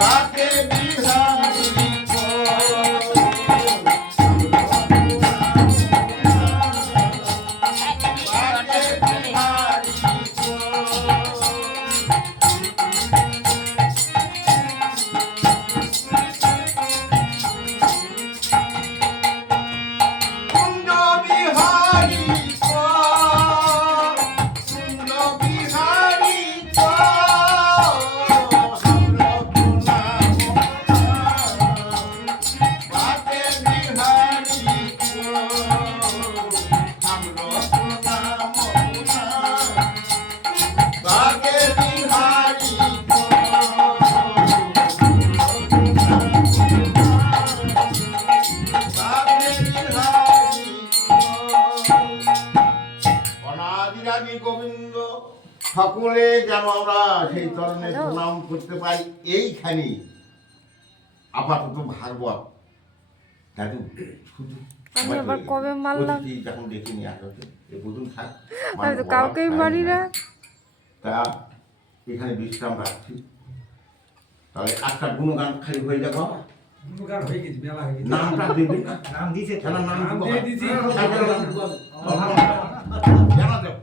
বাকে বিহারি গোবিন্দ সকলে যেন আমরা সেই চরণের প্রণাম করতে পারি। এইখানে আপাতত ভাগবত দাদু শুধু আমি আবার কবে মারলাম যখন দেখে নিয়ে আসা হচ্ছে এই প্রথম থাক আমি তো কাউকেই মারি না। তা এখানে বিশ্রাম রাখছি। তাহলে একটা গুণগান খালি হয়ে যাবে গুণগান হয়ে গেছে মেলা হয়ে গেছে নামটা দেবেন না নাম দিয়েছে নাম দিয়ে দিয়েছি জানা দেব